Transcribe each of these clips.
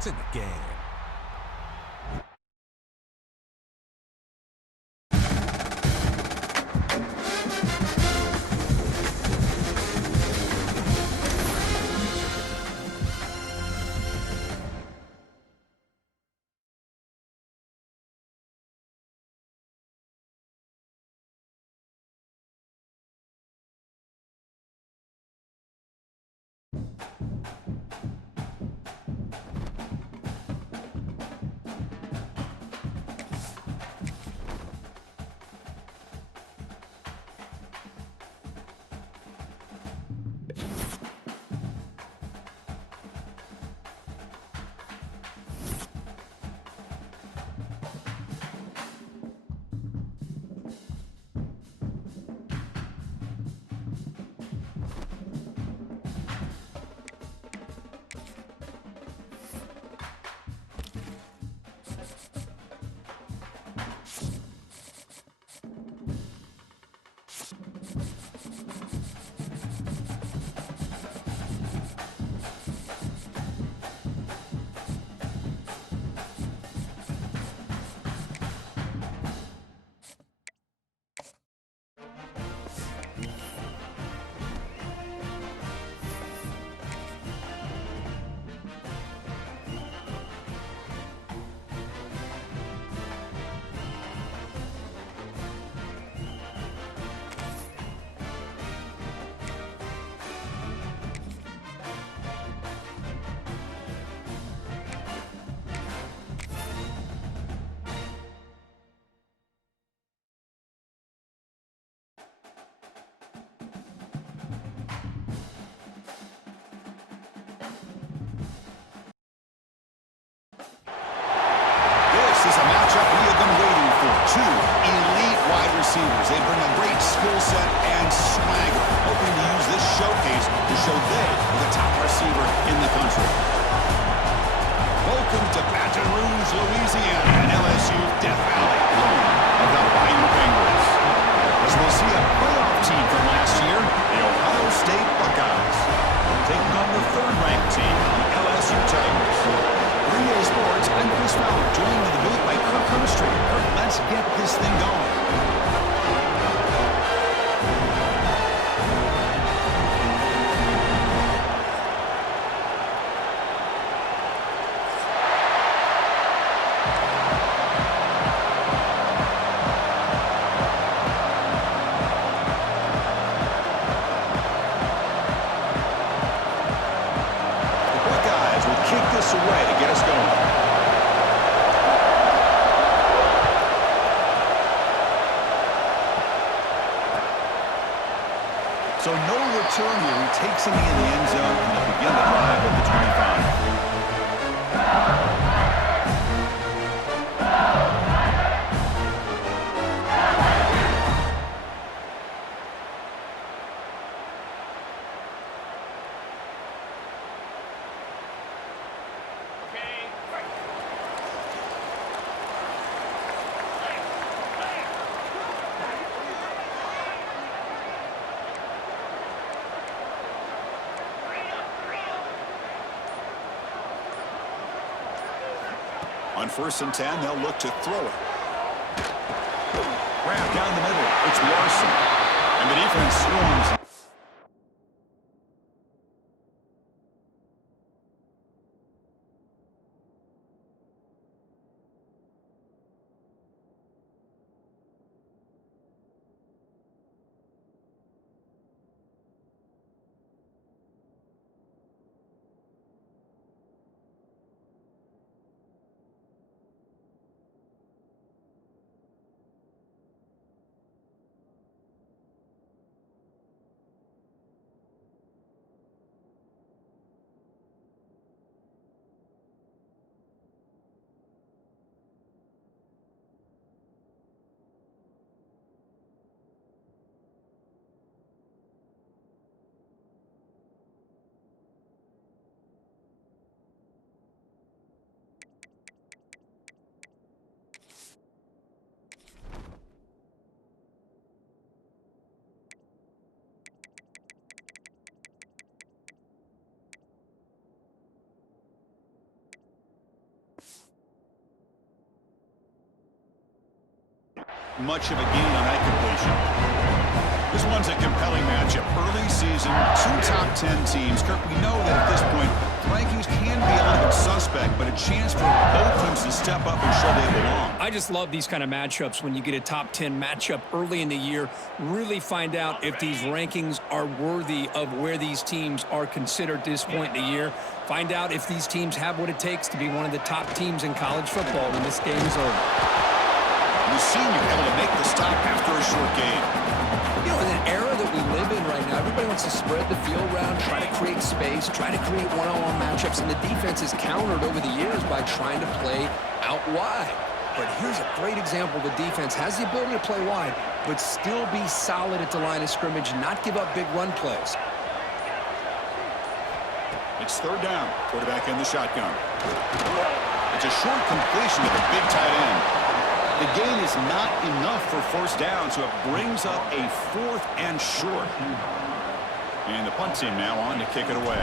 It's in the game. This is a matchup we have been waiting for. Two elite wide receivers. They bring a great skill set and swagger, hoping to use this showcase to show they are the top receiver in the country. Welcome to Baton Rouge, Louisiana, and LSU Death Valley, home of the Bayou Bengals. As we'll see a playoff team from last year, the Ohio State Buckeyes, taking on the third-ranked team, the LSU Tigers. 3A Sports, I'm Chris Fowler, joined in the booth by Kirk Hermstreet. Kirk, let's get this thing going. Away to get us going. So no return here. He takes it in the end zone and they'll begin the drive at the 25. On 1st and 10, they'll look to throw it. Wrap down the middle. It's Larson. And the defense swarms. much of a gain on that completion. This one's a compelling matchup. Early season, two top 10 teams. Kirk, we know that at this point, the rankings can be a little bit suspect, but a chance for both teams to step up and show they belong. I just love these kind of matchups when you get a top 10 matchup early in the year. Really find out if these rankings are worthy of where these teams are considered at this point in the year. Find out if these teams have what it takes to be one of the top teams in college football when this game is over. The senior able to make the stop after a short gain. You know, in an era that we live in right now, everybody wants to spread the field around, try to create space, try to create one-on-one matchups, and the defense is countered over the years by trying to play out wide. But here's a great example. The defense has the ability to play wide, but still be solid at the line of scrimmage, not give up big run plays. It's third down. Quarterback in the shotgun. It's a short completion to the big tight end. The gain is not enough for first down, so it brings up a 4th and short. And the punt team now on to kick it away.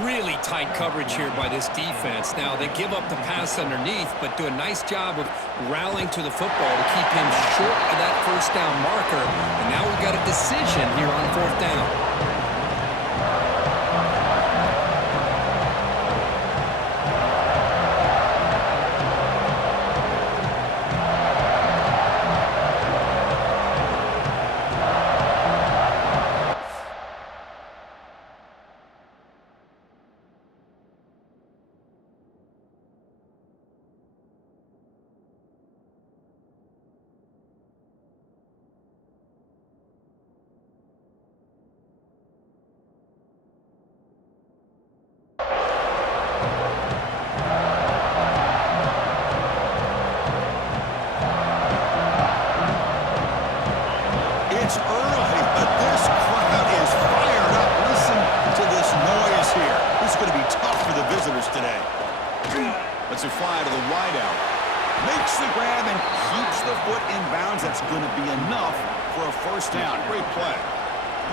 Really tight coverage here by this defense. Now, they give up the pass underneath, but do a nice job of rallying to the football to keep him short of that first down marker. And now we've got a decision here on 4th down. It's early, but this crowd is fired up. Listen to this noise here. This is going to be tough for the visitors today. Let's fly to the wideout. Makes the grab and keeps the foot in bounds. That's going to be enough for a first down. Great play.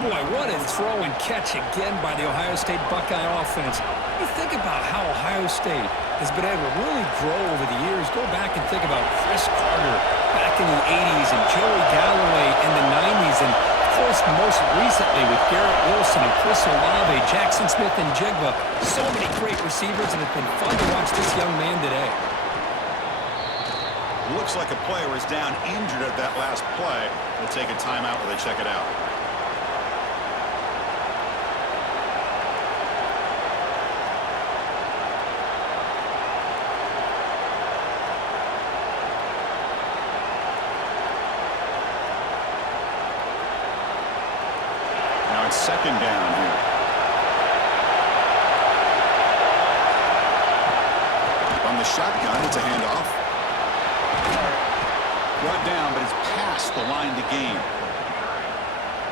Boy, what a throw and catch again by the Ohio State Buckeye offense. You think about how Ohio State has been able to really grow over the years. Go back and think about Chris Carter back in the 80s and Joey Galloway in the 90s. And, of course, most recently with Garrett Wilson and Chris Olave, Jackson Smith and Jigba. So many great receivers, and it's been fun to watch this young man today. Looks like a player is down injured at that last play. We'll take a timeout while they check it out. Second down here. On the shotgun, it's a handoff. Brought down, but it's past the line to gain.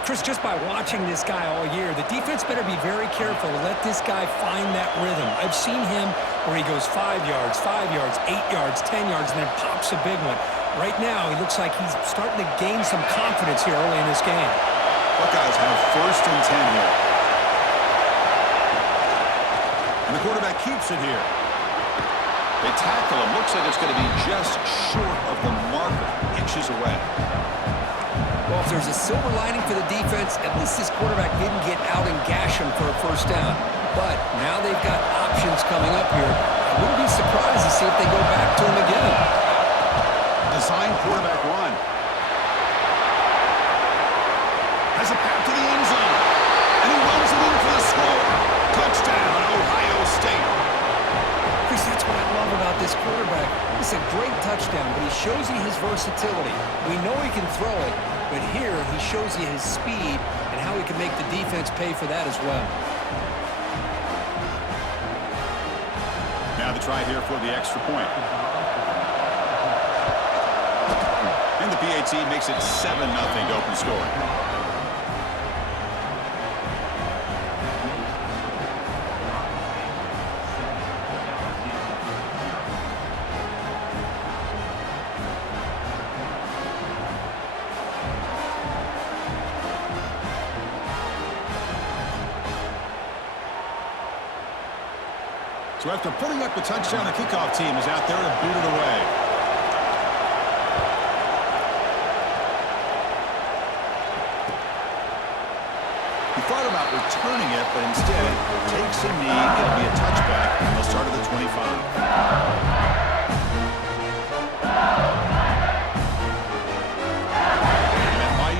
Chris, just by watching this guy all year, the defense better be very careful to let this guy find that rhythm. I've seen him where he goes 5 yards, 5 yards, 8 yards, 10 yards, and then pops a big one. Right now, he looks like he's starting to gain some confidence here early in this game. Buckeyes have 1st and 10 here. And the quarterback keeps it here. They tackle him. Looks like it's going to be just short of the marker. Inches away. Well, if there's a silver lining for the defense, at least this quarterback didn't get out and gash him for a first down. But now they've got options coming up here. I wouldn't be surprised to see if they go back to him again. Design quarterback run. Has a path to the end zone. And he runs it in for the score. Touchdown, Ohio State. Chris, that's what I love about this quarterback. It's a great touchdown, but he shows you his versatility. We know he can throw it, but here he shows you his speed and how he can make the defense pay for that as well. Now the try here for the extra point. And the PAT makes it 7-0 to open scoring. So after putting up the touchdown, the kickoff team is out there to boot it away. thought about returning it, but instead takes a knee. It'll be a touchback, and they'll start at the 25.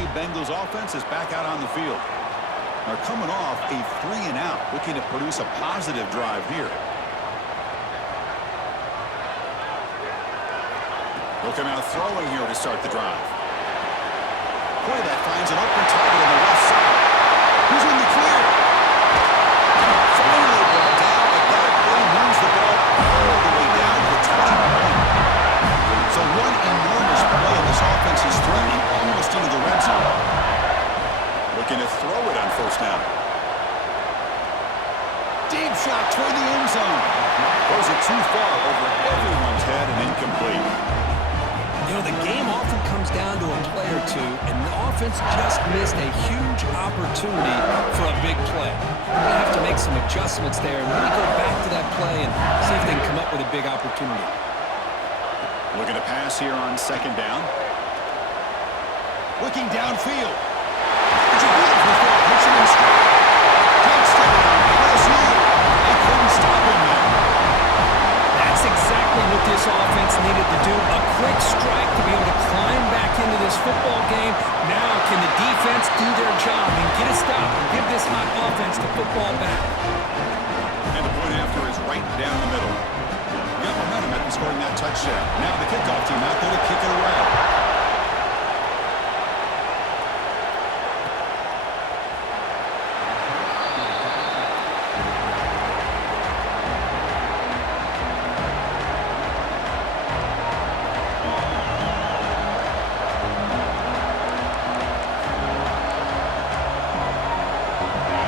Bengals offense is back out on the field. They're coming off a 3-and-out, looking to produce a positive drive here. They'll come out throwing here to start the drive. Quarterback finds an open target on the left side. Who's in the clear? Finally brought down, but that play moves the ball all the way down to the 21. So one enormous play, this offense is threatening almost into the red zone. Looking to throw it on first down. Deep shot toward the end zone. Throws it too far over everyone's head and incomplete. You know, the game often comes down to a play or two, and the offense just missed a huge opportunity for a big play. They have to make some adjustments there and really go back to that play and see if they can come up with a big opportunity. Looking to pass here on second down. Looking downfield. It's a beautiful throw. Hits him in stride. Touchdown. LSU. They couldn't stop him there. That's exactly what this offense needed to do. A quick strike to be able to climb back into this football game. Now can the defense do their job and get a stop and give this hot offense the football back? And the point after is right down the middle. Got momentum after scoring that touchdown. Now the kickoff team out there to kick it away.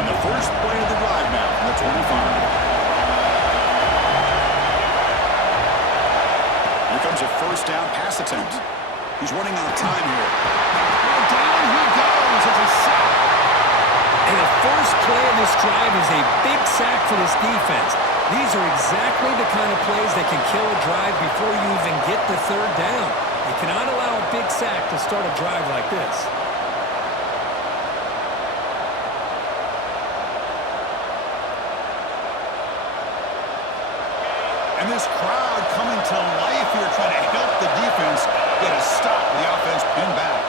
And the first play of the drive now from the 25. A first down pass attempt. He's running out of time here. And down he goes. It's a sack. And the first play of this drive is a big sack for this defense. These are exactly the kind of plays that can kill a drive before you even get the third down. You cannot allow a big sack to start a drive like this. And this crowd coming to life here, trying to help the defense get a stop. The offense pinned back.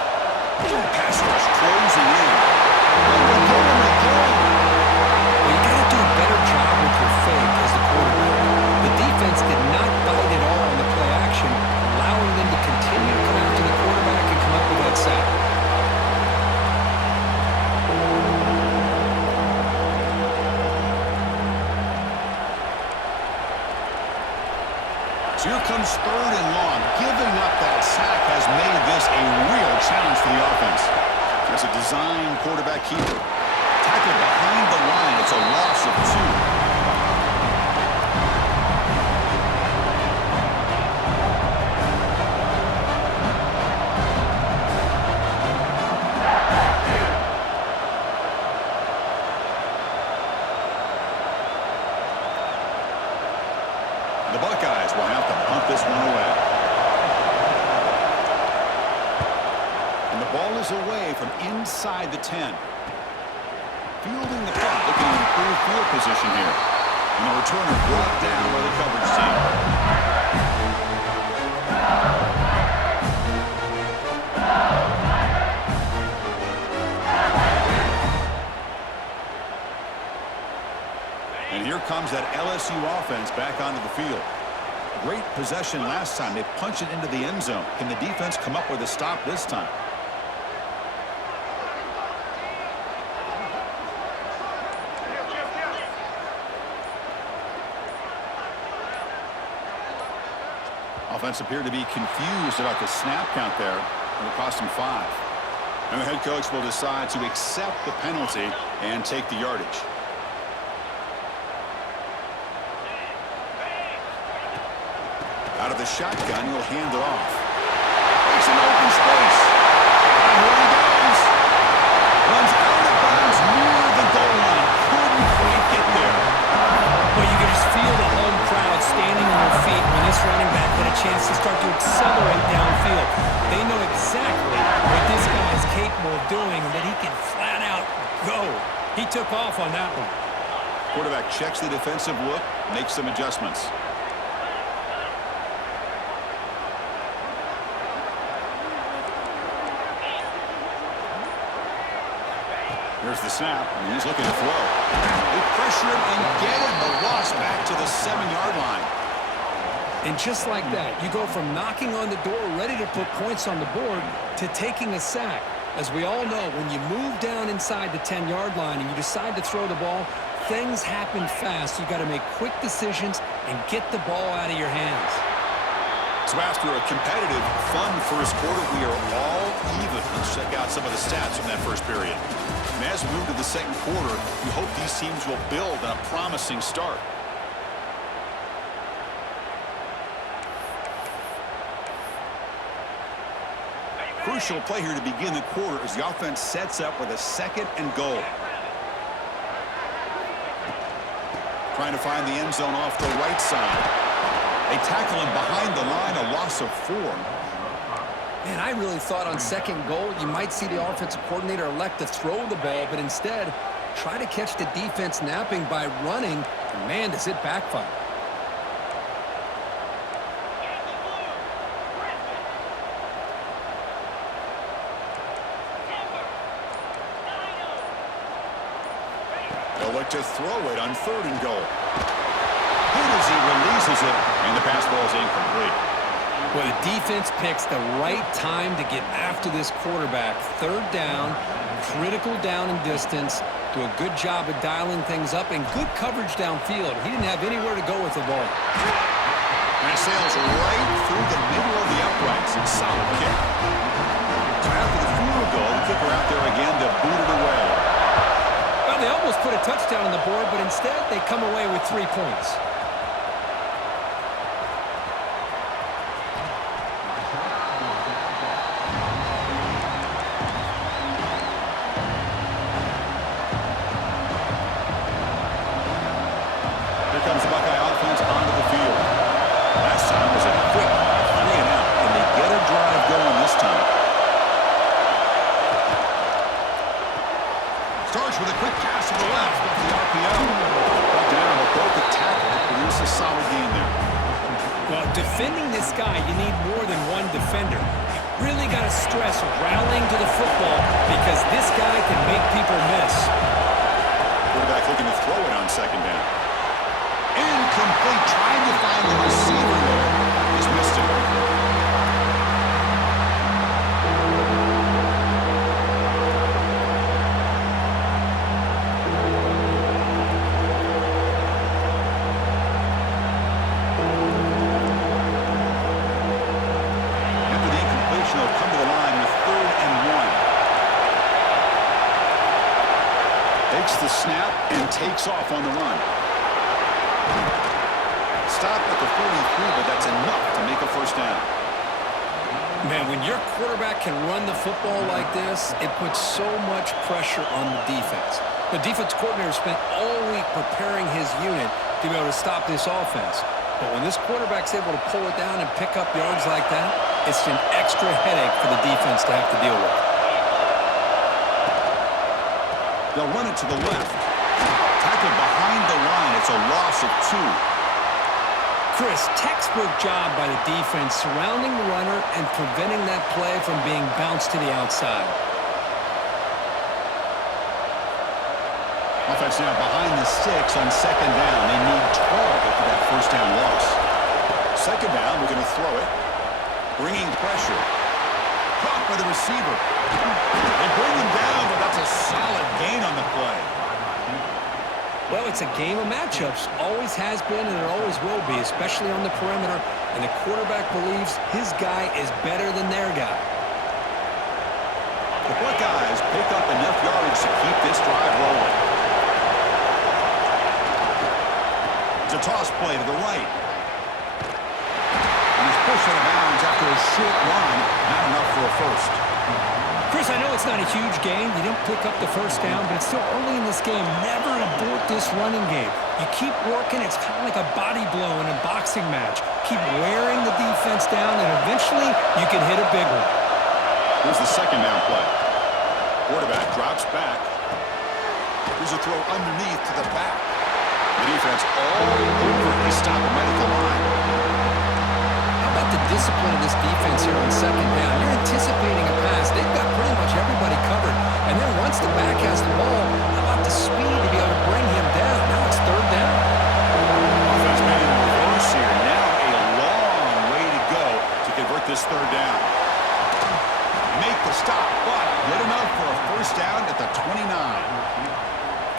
Pass rush closing in. Well, you got to do a better job with your fake as the quarterback. The defense did not bite at all on the play action, allowing them to continue to come after the quarterback and come up with that sack. So here comes third and long. Giving up that sack has made this a real challenge for the offense. There's a design quarterback keeper. Tackled behind the line. It's a loss of 2. The Buckeyes will have to punt this one away. And the ball is away from inside the 10. Fielding the punt, looking to improve field position here. And the returner brought down by the coverage team. And here comes that LSU offense back onto the field. Great possession last time. They punch it into the end zone. Can the defense come up with a stop this time? Offense appeared to be confused about the snap count there, and it cost him 5. And the head coach will decide to accept the penalty and take the yardage. Out of the shotgun, he'll hand it off. Makes an open space. And here he goes. Runs out of bounds near the goal line. Couldn't quite get there. Well, you can just feel the home crowd standing on their feet when this running back had a chance to start to accelerate downfield. They know exactly what this guy is capable of doing, and that he can flat out go. He took off on that one. Quarterback checks the defensive look, makes some adjustments. Here's the snap, and he's looking to throw. They pressure him and get him. The loss back to the 7-yard line. And just like that, you go from knocking on the door, ready to put points on the board, to taking a sack. As we all know, when you move down inside the 10-yard line and you decide to throw the ball, things happen fast. You've got to make quick decisions and get the ball out of your hands. So after a competitive, fun first quarter, we are all even. Let's check out some of the stats from that first period. And as we move to the second quarter, we hope these teams will build on a promising start. Crucial play here to begin the quarter as the offense sets up with a 2nd and goal. Trying to find the end zone off the right side. They tackle him behind the line, a loss of 4. Man, I really thought on 2nd goal you might see the offensive coordinator elect to throw the ball, but instead try to catch the defense napping by running. And man, does it backfire. They'll look to throw it on 3rd and goal. Good as he releases it, and the pass ball is incomplete. Well, the defense picks the right time to get after this quarterback. 3rd down, critical down and distance. Do a good job of dialing things up and good coverage downfield. He didn't have anywhere to go with the ball. And it sails right through the middle of the uprights. Solid kick. So after the field goal, the kicker out there again to boot it away. Well, they almost put a touchdown on the board, but instead they come away with 3 points. Starts with a quick pass to the left off the RPO. Brought down a broken tackle to produce a solid gain there. Well, defending this guy, you need more than one defender. You really got to stress rallying to the football because this guy can make people miss. Quarterback looking to throw it on 2nd down. Incomplete, trying to find the receiver there. Just missed it. The snap and takes off on the run. Stop at the 43, but that's enough to make a 1st down. Man, when your quarterback can run the football like this, it puts so much pressure on the defense. The defense coordinator spent all week preparing his unit to be able to stop this offense. But when this quarterback's able to pull it down and pick up yards like that, it's an extra headache for the defense to have to deal with. They'll run it to the left. Tackled behind the line. It's a loss of 2. Chris, textbook job by the defense surrounding the runner and preventing that play from being bounced to the outside. Offense now behind the sticks on 2nd down. They need 12 after that 1st down loss. 2nd down, we're going to throw it. Bringing pressure. Caught by the receiver. They bring him down, but that's a solid gain on the play. Well, it's a game of matchups. Always has been, and it always will be, especially on the perimeter. And the quarterback believes his guy is better than their guy. The Buckeyes pick up enough yards to keep this drive rolling. It's a toss play to the right. And he's pushed out of bounds after a short run. Not enough for a 1st. Chris, I know it's not a huge gain. You didn't pick up the 1st down, but it's still early in this game. Never abort this running game. You keep working. It's kind of like a body blow in a boxing match. Keep wearing the defense down, and eventually you can hit a big one. Here's the 2nd down play. Quarterback drops back. Here's a throw underneath to the back. The defense all over. They stop him right at the line. How about the discipline of this defense here on second down? You're anticipating a pass. They've got pretty much everybody covered. And then once the back has the ball, how about the speed to be able to bring him down? Now it's third down. Offense made in reverse here. Now a long way to go to convert this third down. Make the stop, but good enough for a first down at the 29.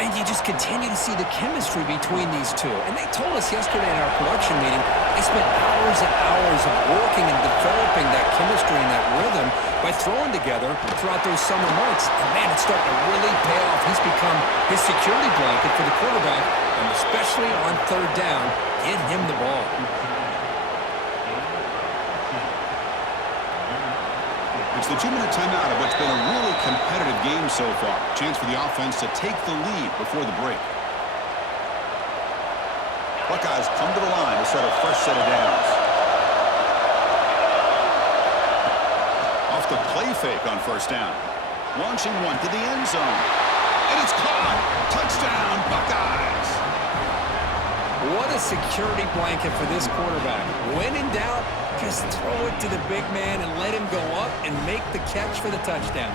And you just continue to see the chemistry between these two. And they told us yesterday in our production meeting, they spent hours and hours of working and developing that chemistry and that rhythm by throwing together throughout those summer months. And, man, it's starting to really pay off. He's become his security blanket for the quarterback, and especially on third down, get him the ball. It's the 2-minute timeout of what's been a really competitive game so far. Chance for the offense to take the lead before the break. Buckeyes come to the line to start a fresh set of downs. Off the play fake on first down. Launching one to the end zone. And it's caught. Touchdown, Buckeyes. What a security blanket for this quarterback. When in doubt, just throw it to the big man and let him go up and make the catch for the touchdown.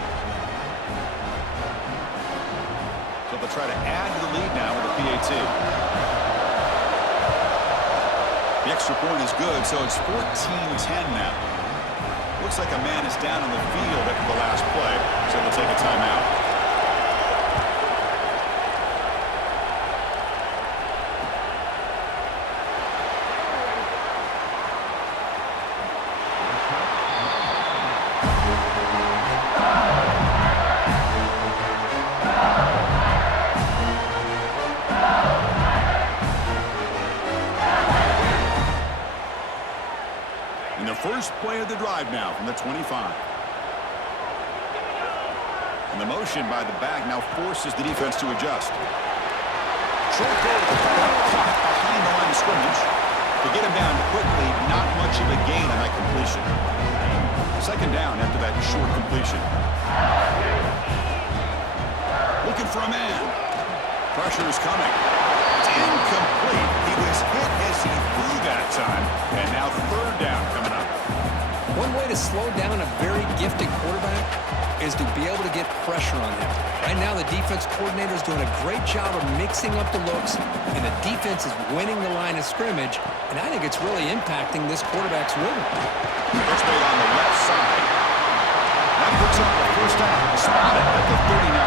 So they'll try to add to the lead now with a PAT. The extra point is good, so it's 14-10 now. Looks like a man is down on the field after the last play, so they'll take a timeout. First play of the drive now from the 25. And the motion by the back now forces the defense to adjust. Short goal caught behind the line of scrimmage. To get him down quickly, not much of a gain on that completion. Second down after that short completion. Looking for a man. Pressure is coming. It's incomplete. He was hit as he threw that time. And now third down coming up. One way to slow down a very gifted quarterback is to be able to get pressure on him. Right now, the defense coordinator is doing a great job of mixing up the looks, and the defense is winning the line of scrimmage, and I think it's really impacting this quarterback's rhythm. First made on the left side. That puts up a first down. Spotted at the 39.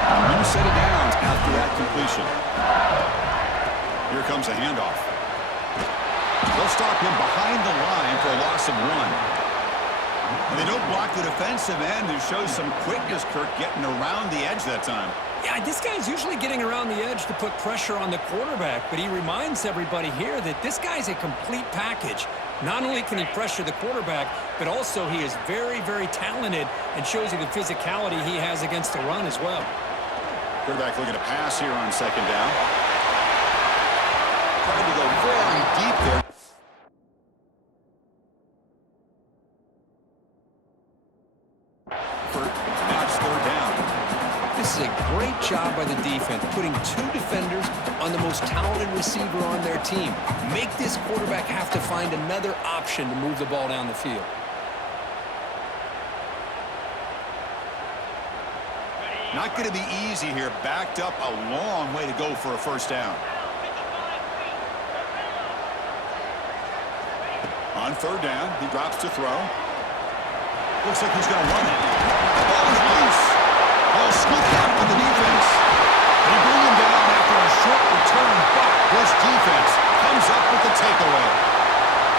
A new set of downs after that completion. Here comes a handoff. They'll stop him behind the line for a loss of 1. And they don't block the defensive end, who shows some quickness, Kirk, getting around the edge that time. Yeah, this guy's usually getting around the edge to put pressure on the quarterback, but he reminds everybody here that this guy's a complete package. Not only can he pressure the quarterback, but also he is very, very talented and shows you the physicality he has against the run as well. Quarterback looking to pass here on second down. Trying to go very deep there. Now it's third down. This is a great job by the defense, putting 2 defenders on the most talented receiver on their team. Make this quarterback have to find another option to move the ball down the field. Not going to be easy here. Backed up a long way to go for a first down. On third down, he drops to throw. Looks like he's going to run it. The ball is loose. Ball scooped up by the defense. They bring him down after a short return, but this defense comes up with the takeaway.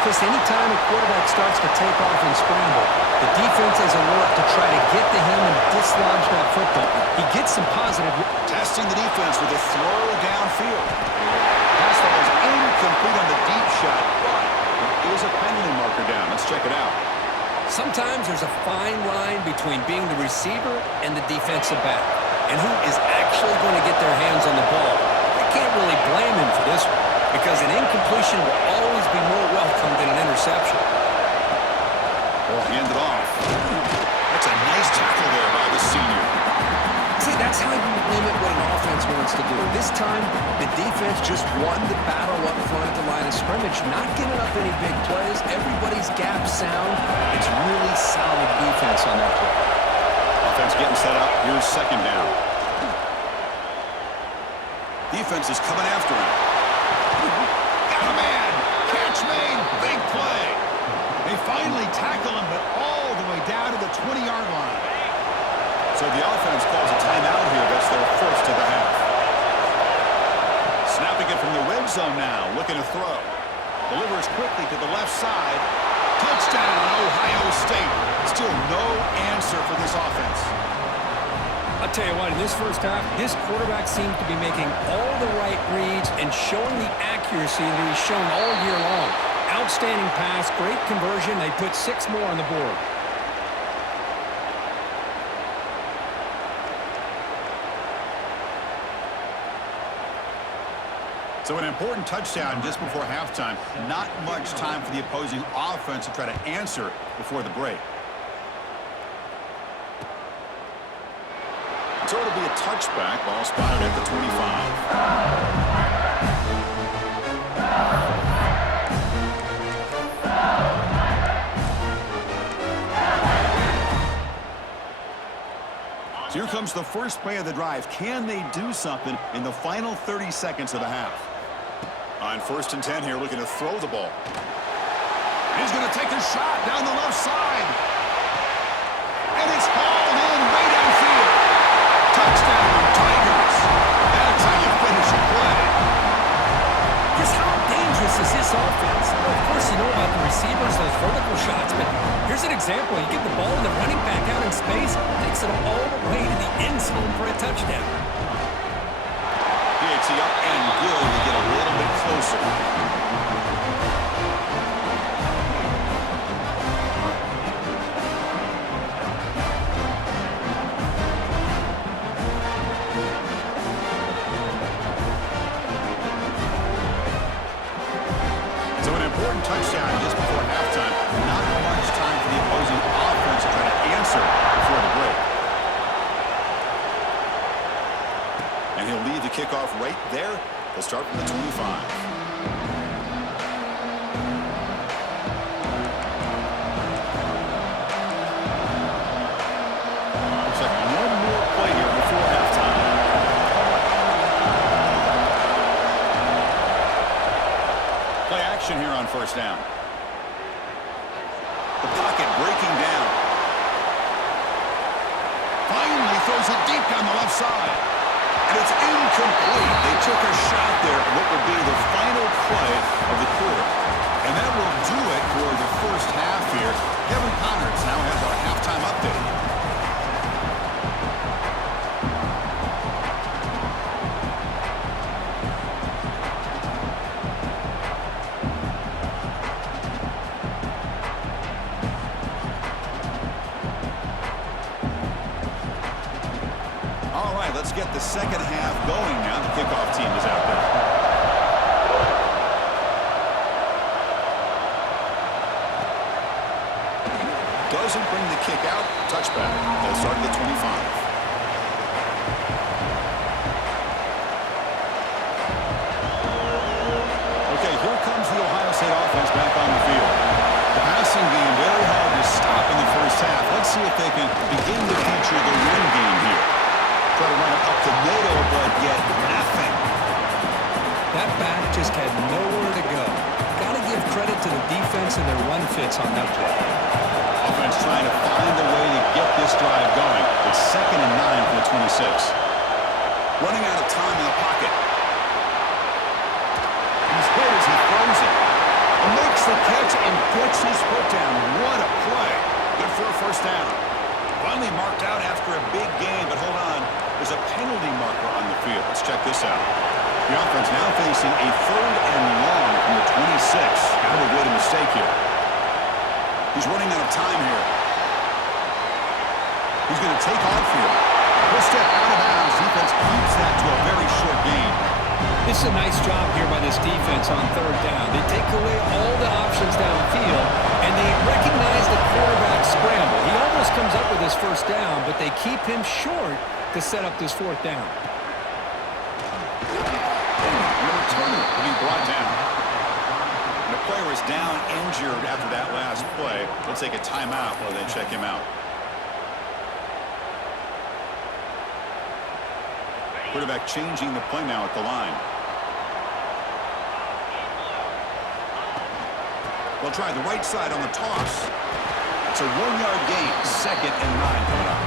Chris, anytime a quarterback starts to take off and scramble, the defense is alert to try to get to him and dislodge that football. He gets some positive. Testing the defense with a throw downfield. Pass that was incomplete on the deep shot, but there is a penalty marker down. Let's check it out. Sometimes there's a fine line between being the receiver and the defensive back, and who is actually going to get their hands on the ball. I can't really blame him for this one, because an incompletion will always be more welcome than an interception. Ball handed off. That's a nice tackle there by the senior. See, that's how you wants to do. This time, the defense just won the battle up front at the line of scrimmage, not giving up any big plays. Everybody's gap sound. It's really solid defense on that play. Offense getting set up. Here's second down. Defense is coming after him. Got a man. Catch made. Big play. They finally tackle him, but all the way down to the 20-yard line. So the offense calls a timeout here. That's their first of the half. Snapping it from the red zone now. Looking to throw. Delivers quickly to the left side. Touchdown, Ohio State. Still no answer for this offense. I'll tell you what, in this first half, this quarterback seemed to be making all the right reads and showing the accuracy that he's shown all year long. Outstanding pass, great conversion. They put 6 more on the board. So an important touchdown just before halftime. Not much time for the opposing offense to try to answer before the break. So it'll be a touchback. Ball spotted at the 25. So here comes the first play of the drive. Can they do something in the final 30 seconds of the half? On 1st and 10 here, looking to throw the ball. He's going to take a shot down the left side. And it's hauled in way downfield. Touchdown, Tigers. That's how you finish a play. Just how dangerous is this offense? Well, of course, you know about the receivers, those vertical shots, but here's an example. You get the ball and the running back out in space, takes it all the way to the end zone for a touchdown. PAT up and good. We get a little bit closer. So an important touchdown just before halftime. Not much time for the opposing offense to try to answer before the break. And he'll lead the kickoff right there. They'll start from the 25. Looks like one more play here before halftime. Play action here on 1st down. The pocket breaking down. Finally throws it deep down the left side. And it's incomplete. They took a shot there at what would be the final play of the quarter. And that will do it for the first half here. Kevin Connors now has our halftime update. Let's get the second half going now. The kickoff team is out there. Doesn't bring the kick out. Touchback. They'll start at the 25. Okay, here comes the Ohio State offense back on the field. The passing game very hard to stop in the first half. Let's see if they can begin to feature the run game here. Try to run it up the middle, but yet nothing. That back just had nowhere to go. Got to give credit to the defense and their run fits on that play. Offense trying to find a way to get this drive going. It's 2nd and 9 for the 26. Running out of time in the pocket. He's hit as he throws it. And makes the catch and gets his foot down. What a play. Good for a first down. Finally marked out after a big game, but hold on. There's a penalty marker on the field. Let's check this out. The offense now facing a 3rd and long from the 26. Got to avoid a mistake here. He's running out of time here. He's going to take off here. He'll step out of bounds. Defense keeps that to a very short gain. This is a nice job here by this defense on 3rd down. They take away all the options downfield, and they recognize the quarterback scramble. He almost comes up with his first down, but they keep him short to set up this 4th down. brought down. And the player is down injured after that last play. They'll take a timeout while they check him out. Quarterback changing the play now at the line. They'll try the right side on the toss. It's a 1-yard gain, 2nd and 9 coming up.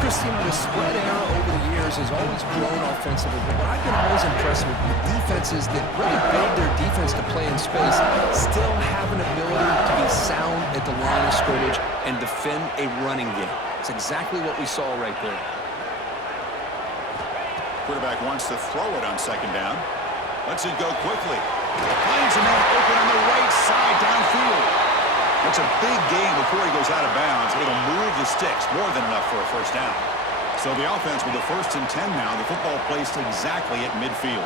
Chris, the spread era over the years has always grown offensively, but what I've been always impressed with defenses that really build their defense to play in space still have an ability to be sound at the line of scrimmage and defend a running game. It's exactly what we saw right there. Quarterback wants to throw it on 2nd down. Lets it go quickly. Finds a man open on the right side downfield. It's a big gain before he goes out of bounds. It'll move the sticks, more than enough for a first down. So the offense with a 1st and 10 now. The football placed exactly at midfield.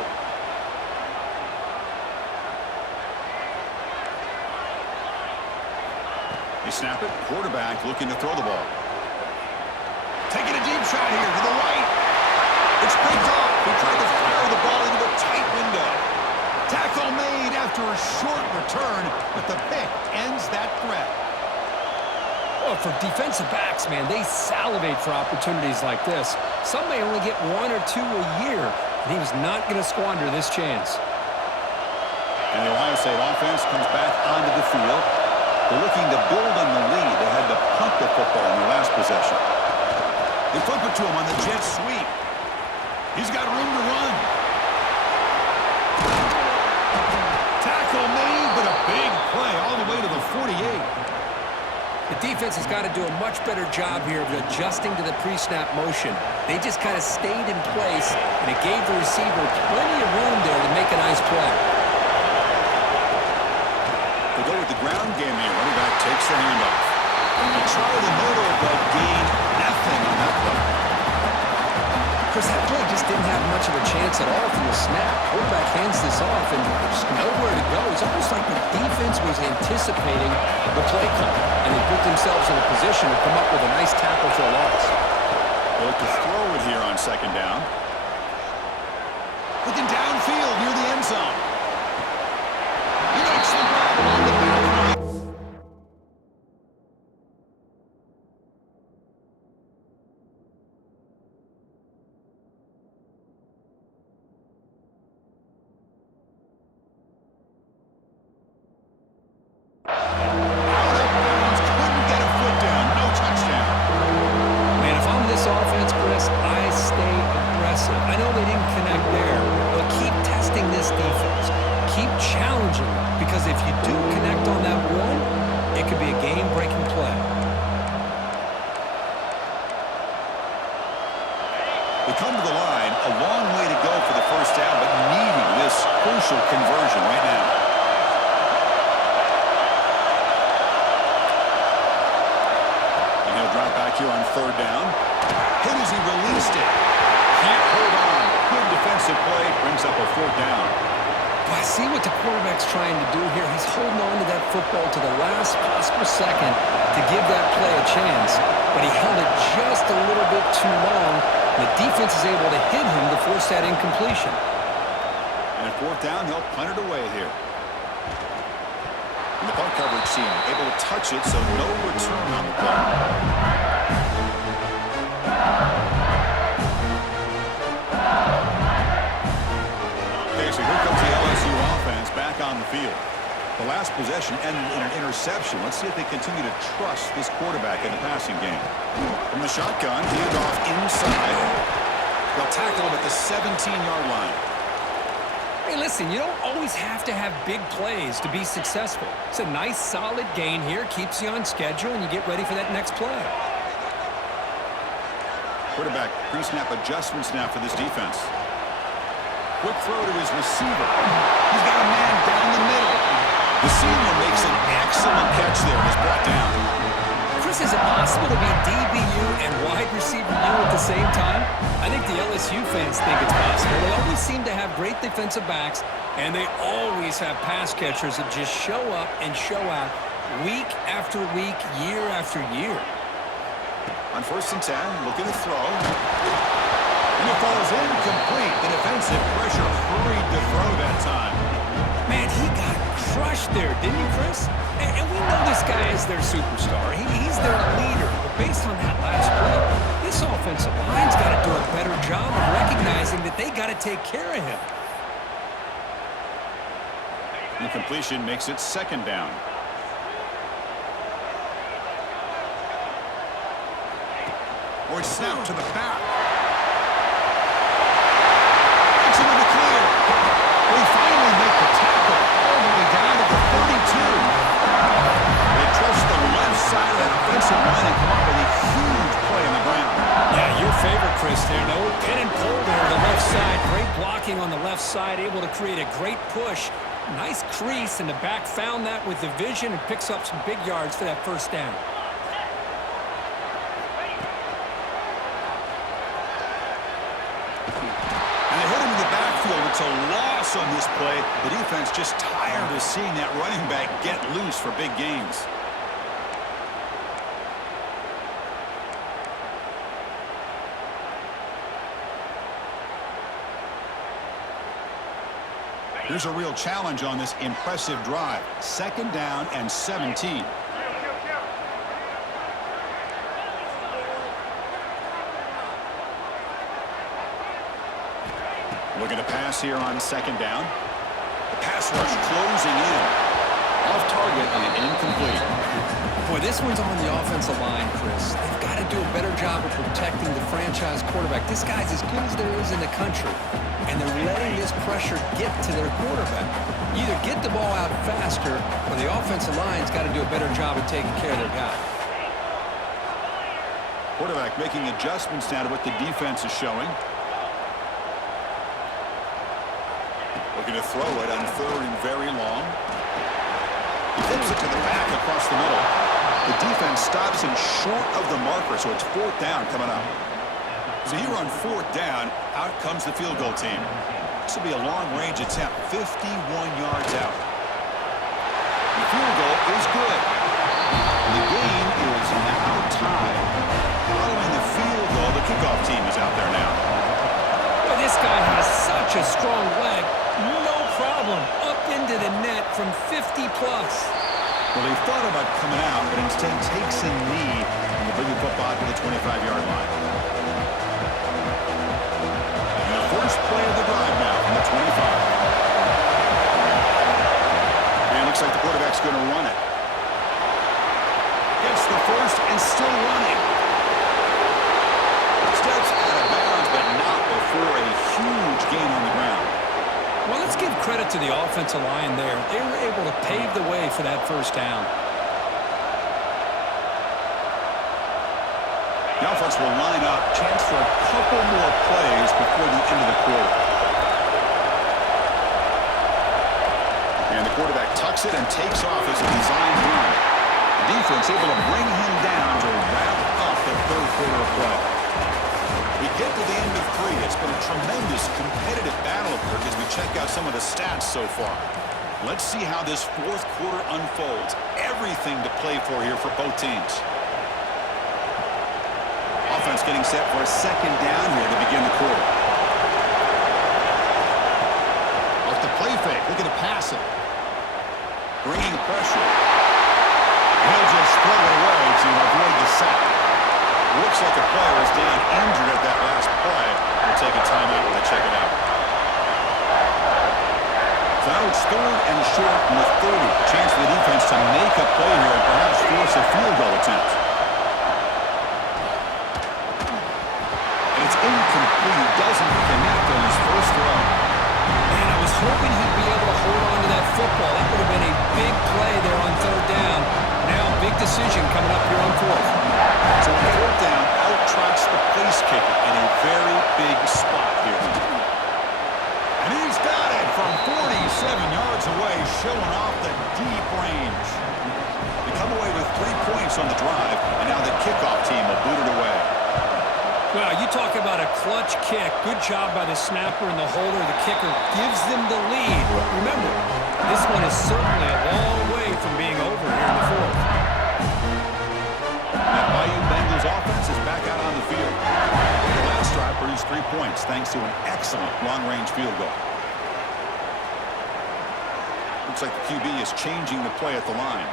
They snap it. Quarterback looking to throw the ball. Taking a deep shot here to the right. It's picked off. He tried to fire the ball into a tight window. Tackle made after a short return, but the pick ends that threat. Well, for defensive backs, man, they salivate for opportunities like this. Some may only get 1 or 2 a year, and he was not going to squander this chance. And the Ohio State offense comes back onto the field. They're looking to build on the lead. They had to punt the football in the last possession. They flip it to him on the jet sweep. He's got room to run. Tackle made, but a big play all the way to the 48. The defense has got to do a much better job here of adjusting to the pre-snap motion. They just kind of stayed in place, and it gave the receiver plenty of room there to make a nice play. They go with the ground game here. Running back takes the handoff. They try the middle, but gain nothing on that play. Chris, that play just didn't have much of a chance at all from the snap. Quarterback hands this off, and there's nowhere to go. It's almost like the defense was anticipating the play call, and they put themselves in a position to come up with a nice tackle for a loss. They look to throw it here on 2nd down. Looking downfield near the end zone. He makes the grab along the back line. Because if you do connect on that one, it could be a game-breaking play. They come to the line, a long way to go for the first down, but needing this crucial conversion right now. And he'll drop back here on 3rd down. Hit as he released it. Can't hold on. Good defensive play, brings up a 4th down. But I see what the quarterback's trying to do here. He's holding on to that football to the last possible second to give that play a chance. But he held it just a little bit too long. The defense is able to hit him to force that incompletion. And at 4th down, he'll punt it away here. And the punt coverage team able to touch it, so no return on the play. Okay, so here comes the LSU offense back on the field. The last possession ended in an interception. Let's see if they continue to trust this quarterback in the passing game. From the shotgun, handoff inside. They'll tackle him at the 17-yard line. Hey, listen, you don't always have to have big plays to be successful. It's a nice, solid gain here. Keeps you on schedule, and you get ready for that next play. Quarterback pre-snap adjustments now for this defense. Quick throw to his receiver. He's got a man down the middle. The senior makes an excellent catch there and is brought down. Chris, is it possible to be DBU and wide receiver U at the same time? I think the LSU fans think it's possible. They always seem to have great defensive backs, and they always have pass catchers that just show up and show out week after week, year after year. On 1st and 10, looking to throw. And it falls incomplete. The defensive pressure hurried to throw that time. Man, he got crushed there, didn't he, Chris? And we know this guy is their superstar. He's their leader. But based on that last play, this offensive line's got to do a better job of recognizing that they got to take care of him. Incompletion makes it second down. Or it's snapped to the back. It's into the clear. They finally make the tackle all the way down to the 32. They trust the left side of that offensive line and come up with a huge play on the ground. Yeah, your favorite, Chris, there. No pin and pull there to the left side. Great blocking on the left side, able to create a great push. Nice crease, and the back found that with the vision and picks up some big yards for that first down. And they hit him in the backfield. It's a loss on this play. The defense just tired of seeing that running back get loose for big gains. Here's a real challenge on this impressive drive. Second down and 17. Looking to pass here on second down. The pass rush closing in. Off target and incomplete. Boy, this one's on the offensive line, Chris. They've got to do a better job of protecting the franchise quarterback. This guy's as good as there is in the country, and they're letting this pressure get to their quarterback. Either get the ball out faster, or the offensive line's got to do a better job of taking care of their guy. Quarterback making adjustments now to what the defense is showing. Looking to throw it on third and very long. He flips it to the back across the middle. The defense stops him short of the marker, so it's fourth down coming up. So here on fourth down, out comes the field goal team. This will be a long-range attempt, 51 yards out. The field goal is good. The game is now tied. Following the field goal, the kickoff team is out there now. Boy, this guy has such a strong leg. No problem. Up into the net from 50-plus. Well, they thought about coming out, but instead takes a knee and they bring the football to the 25-yard line. And the first play of the drive now from the 25. And it looks like the quarterback's going to run it. Gets the first and still running. Steps out of bounds, but not before a huge gain on the ground. Well, let's give credit to the offensive line there. They were able to pave the way for that first down. The offense will line up. Chance for a couple more plays before the end of the quarter. And the quarterback tucks it and takes off as a designed run. The defense able to bring him down to wrap up the third quarter of play. We get to the end of three. It's been a tremendous competitive battle as we check out some of the stats so far. Let's see how this fourth quarter unfolds. Everything to play for here for both teams. Offense getting set for a second down here to begin the quarter. Off the play fake, looking to pass it. Bringing pressure. He'll just throw it away to avoid the sack. Looks like a player is down injured at that last play. We'll take a timeout when they check it out. So now it's third and short from the 30. Chance for the defense to make a play here and perhaps force a field goal attempt. And it's incomplete. Doesn't connect on his first throw. Man, I was hoping he'd be able to hold on to that football. That would have been a big play there on third down. Now, big decision coming up here on fourth. So on fourth down, out trots the place kicker in a very big spot here. And he's got it from 47 yards away, showing off the deep range. They come away with 3 points on the drive, and now the kickoff team will boot it away. Well, you talk about a clutch kick. Good job by the snapper and the holder. The kicker gives them the lead. But remember, this one is certainly a long way from being over here in the fourth. That Bayou Bengals offense is back out on the field. The last drive produced 3 points thanks to an excellent long-range field goal. Looks like the QB is changing the play at the line.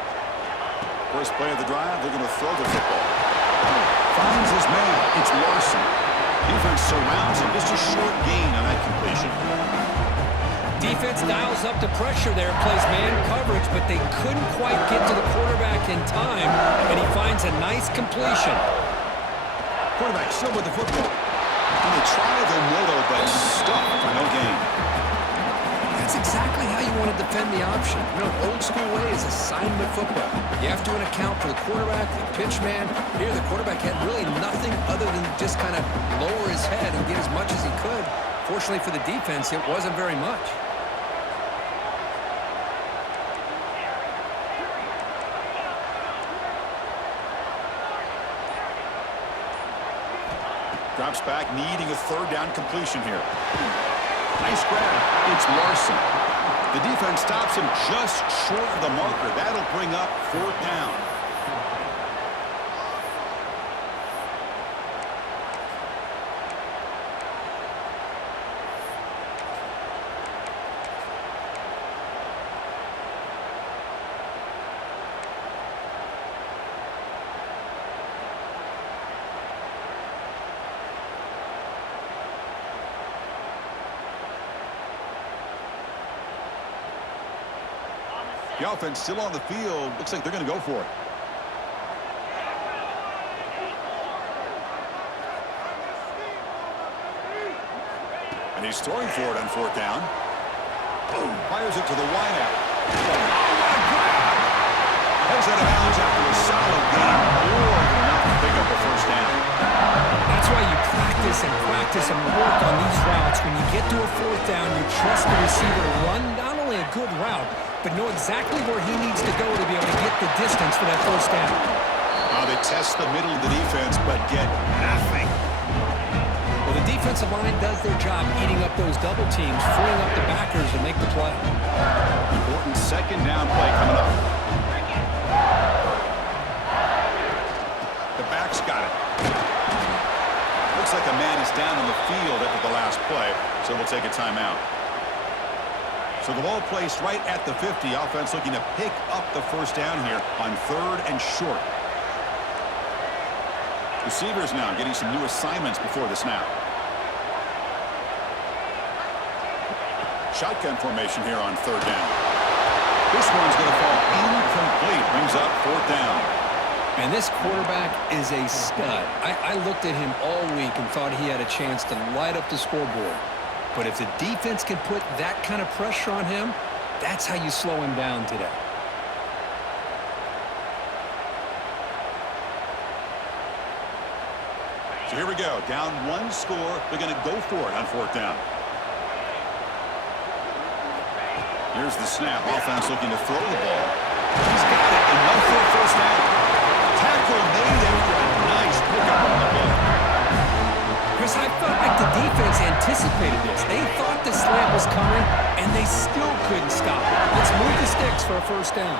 First play of the drive, they're going to throw the football. Finds his man. It's Larson. Defense surrounds him. Just a short gain on that completion. Defense dials up the pressure there, plays man coverage, but they couldn't quite get to the quarterback in time, and he finds a nice completion. Quarterback still with the football. And they try the middle, but stuck for no gain. That's exactly how you want to defend the option. You know, old school way is assignment football. You have to account for the quarterback, the pitch man. Here, the quarterback had really nothing other than just kind of lower his head and get as much as he could. Fortunately for the defense, it wasn't very much. Drops back, needing a third down completion here. Nice grab. It's Larson. The defense stops him just short of the marker. That'll bring up 4th down. The offense still on the field. Looks like they're going to go for it. And he's throwing for it on 4th down. Boom. Fires it to the wideout. Oh, what a grab! Heads out of bounds after a solid gain. More than enough to pick up a 1st down. That's why you practice and work on these routes. When you get to a 4th down, you trust the receiver to run not only a good route, but know exactly where he needs to go to be able to get the distance for that 1st down. They test the middle of the defense, but get nothing. Well, the defensive line does their job eating up those double teams, freeing up the backers to make the play. Important 2nd down play coming up. The back's got it. Looks like a man is down on the field after the last play, so we'll take a timeout. So the ball placed right at the 50. Offense looking to pick up the 1st down here on 3rd and short. Receivers now getting some new assignments before the snap. Shotgun formation here on 3rd down. This one's going to fall incomplete. Brings up 4th down. And this quarterback is a stud. I looked at him all week and thought he had a chance to light up the scoreboard. But if the defense can put that kind of pressure on him, that's how you slow him down today. So here we go. Down 1 score. They're going to go for it on 4th down. Here's the snap. Offense looking to throw the ball. He's got it. Enough for a 1st down. Tackle made after a nice pickup on the play. Chris, I felt like the defense anticipated this. They thought the slant was coming, and they still couldn't stop it. Let's move the sticks for a 1st down.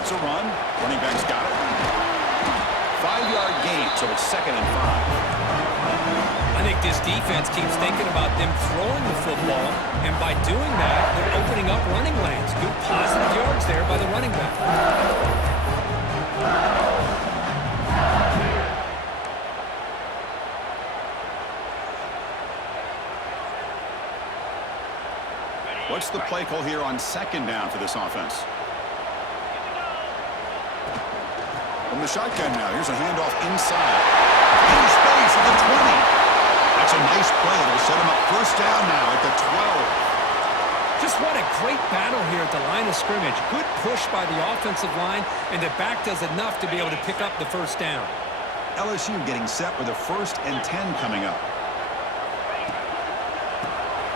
It's a run. Running back's got it. 5-yard gain, so it's 2nd and 5. I think this defense keeps thinking about them throwing the football, and by doing that, they're opening up running lanes. Good positive yards there by the running back. What's the play call here on 2nd down for this offense? From the shotgun now, here's a handoff inside. In space at the 20. That's a nice play. It'll set him up 1st down now at the 12. Just what a great battle here at the line of scrimmage. Good push by the offensive line, and the back does enough to be able to pick up the 1st down. LSU getting set with a 1st and 10 coming up.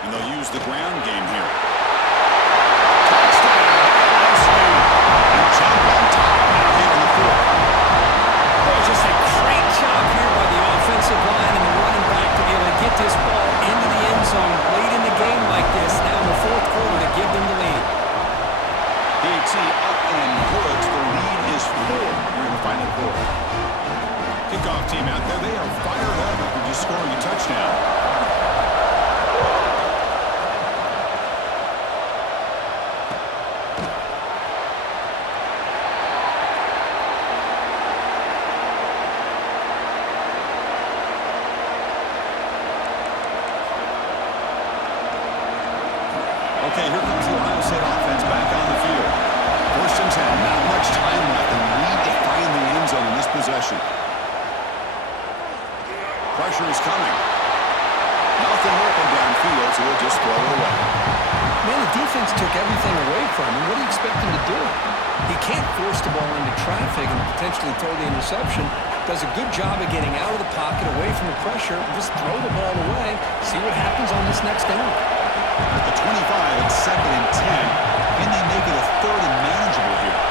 And they'll use the ground game here. Touchdown, LSU. And jump on top now here in the 4th. Oh, just a great job here by the offensive line and the running back to be able to get this ball into the end zone late in the game like this, now in the 4th quarter to give them the lead. DT up and good. The lead is 4 here in the final quarter. Kickoff team out there. They are fired up. scoring a touchdown. Okay, here comes the Ohio State offense back on the field. First and 10, not much time left, and we need to find the end zone in this possession. Pressure is coming. Nothing open downfield, so we'll just throw it away. Man, the defense took everything away from him. What do you expect him to do? He can't force the ball into traffic and potentially throw the interception. Does a good job of getting out of the pocket, away from the pressure, and just throw the ball away. See what happens on this next down. At the 25, it's 2nd and 10. Can they make it a 3rd and manageable here?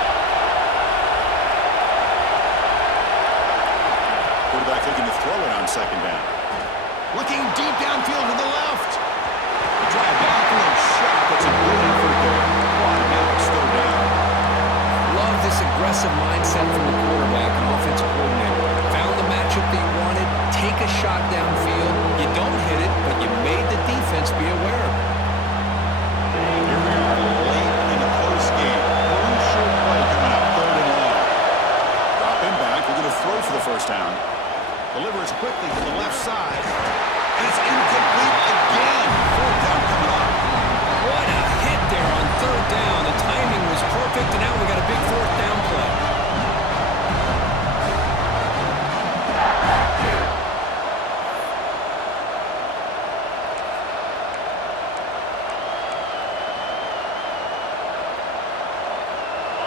Quarterback looking to throw it on 2nd down. Looking deep downfield to the left. The drive downfield shot. That's a good effort there. Now it's 3rd down. Love this aggressive mindset from the quarterback and offensive coordinator. Found the matchup that you wanted. Take a shot downfield. You don't hit it, but you made the defense be aware of it. Here we are late in the close game. Crucial play coming up, 3rd and long. Drop him back. We're going to throw for the first down. Delivers quickly to the left side. And it's incomplete again. 4th down coming up. What a hit there on 3rd down. The timing was perfect, and now we got a big 4th down play.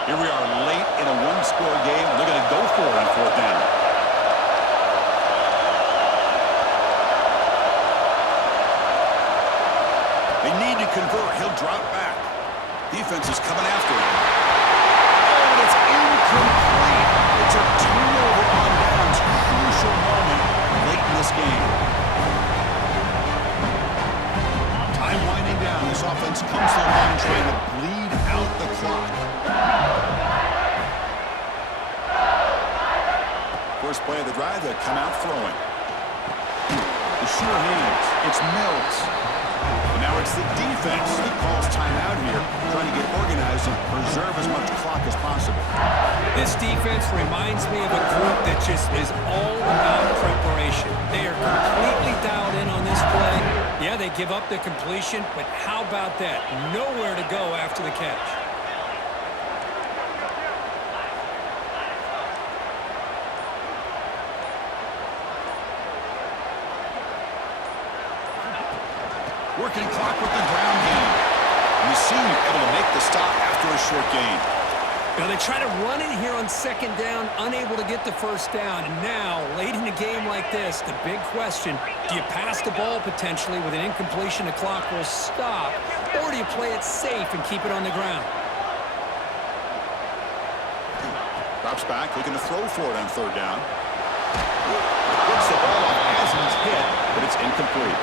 Here we are late in a one-score game. They're going to go for it on 4th down. They need to convert. He'll drop back. Defense is coming after him. Oh, and it's incomplete. It's a turnover on downs. Crucial moment late in this game. Time winding down. This offense comes to the line trying to bleed out the clock. First play of the drive, they come out throwing. The sure hands. It's Mills. And now it's the defense that calls timeout here, trying to get organized and preserve as much clock as possible. This defense reminds me of a group that just is all about preparation. They are completely dialed in on this play. Yeah, they give up the completion, but how about that? Nowhere to go after the catch. Working clock with the ground game. And the senior able to make the stop after a short gain. Now they try to run it here on 2nd down, unable to get the 1st down. And now, late in a game like this, the big question, do you pass the ball potentially with an incompletion, the clock will stop, or do you play it safe and keep it on the ground? Drops back, looking to throw for it on 3rd down. Gets the ball off as he's hit, but it's incomplete.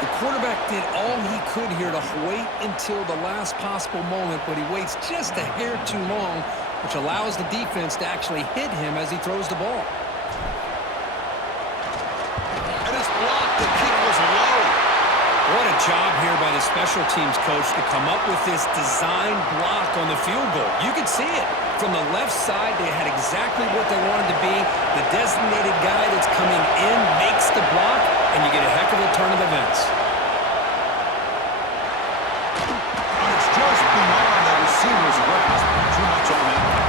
The quarterback did all he could here to wait until the last possible moment, but he waits just a hair too long, which allows the defense to actually hit him as he throws the ball. And it's blocked. The kick was low. What a job here by the special teams coach to come up with this design block on the field goal. You could see it. From the left side, they had exactly what they wanted to be. The designated guy that's coming in makes the block, and you get a heck of a turn of events. And it's just beyond the receiver's grasp. Too much on that one.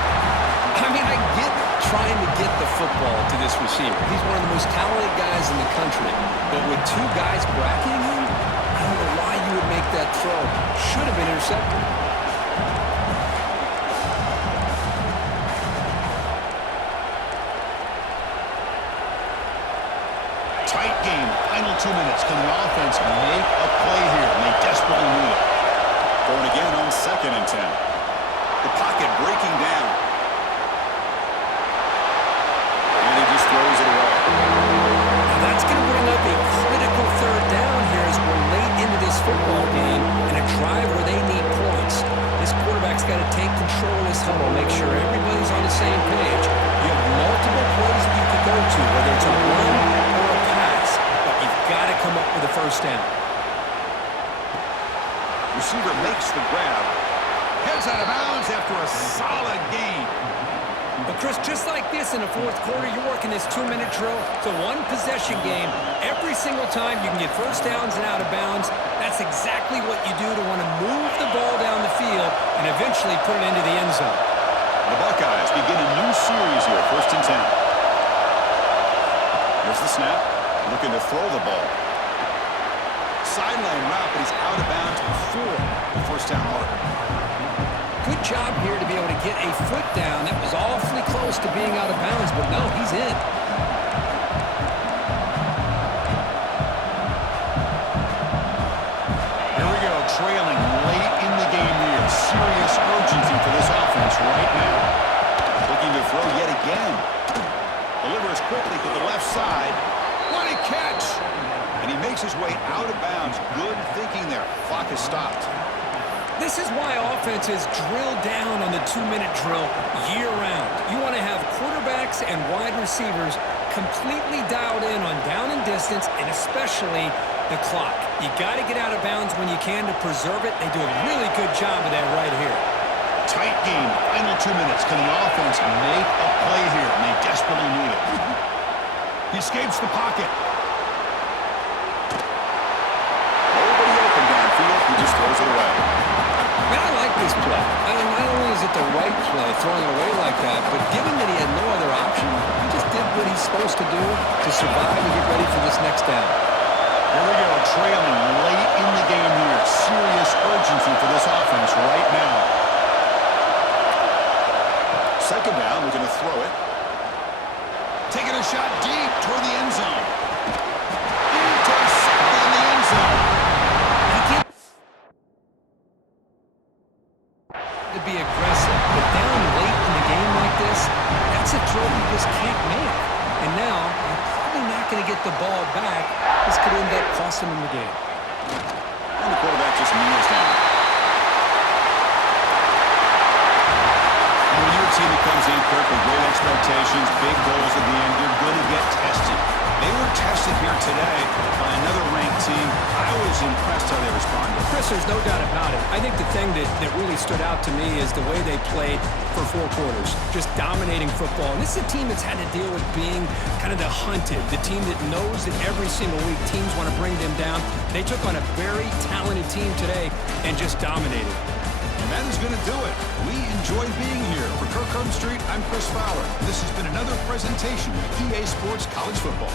I mean, I get trying to get the football to this receiver. He's one of the most talented guys in the country. But with 2 guys bracketing him, I don't know why you would make that throw. Should have been intercepted. Tight game. Final 2 minutes. Can the offense make a play here? And they desperately need it. Going again on 2nd and 10. The pocket breaking down. And he just throws it away. Now that's going to bring up a critical 3rd down here as we're late into this football game in a drive where they need points. This quarterback's got to take control of this huddle, make sure everybody's on the same page. You have multiple plays that you could go to, whether it's a run or a pass. first down. Receiver makes the grab. Heads out of bounds after a solid gain. But, Chris, just like this in the fourth quarter, you're working this 2-minute drill. It's a one-possession game. Every single time you can get first downs and out of bounds, that's exactly what you do to want to move the ball down the field and eventually put it into the end zone. The Buckeyes begin a new series here, 1st and 10. Here's the snap. Looking to throw the ball. Sideline route, but he's out of bounds before the first down marker. Good job here to be able to get a foot down. That was awfully close to being out of bounds, but no, he's in. Here we go, trailing late in the game here. Serious urgency for this offense right now. Looking to throw yet again. Delivers quickly to the left side. What a catch! And he makes his way out of bounds. Good thinking there. Clock is stopped. This is why offenses drill down on the 2-minute drill year-round. You want to have quarterbacks and wide receivers completely dialed in on down and distance, and especially the clock. You got to get out of bounds when you can to preserve it. They do a really good job of that right here. Tight game. Final 2 minutes. Can the offense make a play here? And they desperately need it. He escapes the pocket. Nobody open downfield. He just throws it away. Man, I like this play. I mean, not only is it the right play, throwing it away like that, but given that he had no other option, he just did what he's supposed to do to survive and get ready for this next down. Here we go, trailing late in the game here. Serious urgency for this offense right now. Second down, we're going to throw it. Taking a shot deep toward the end zone. Intercepted in the end zone. To be aggressive, but down late in the game like this, that's a throw you just can't make. And now, you're probably not going to get the ball back. This could end up costing him the game. And the quarterback just kneels down. And when you're a team that comes in, Kirk, with great expectations, big goals at the end, you're going to get tested. They were tested here today by another ranked team. I was impressed how they responded. Chris, there's no doubt about it. I think the thing that really stood out to me is the way they played for 4 quarters, just dominating football. And this is a team that's had to deal with being kind of the hunted, the team that knows that every single week teams want to bring them down. They took on a very talented team today and just dominated. And that is going to do it. We enjoy being here. For Kirk Street, I'm Chris Fowler. This has been another presentation of EA Sports College Football.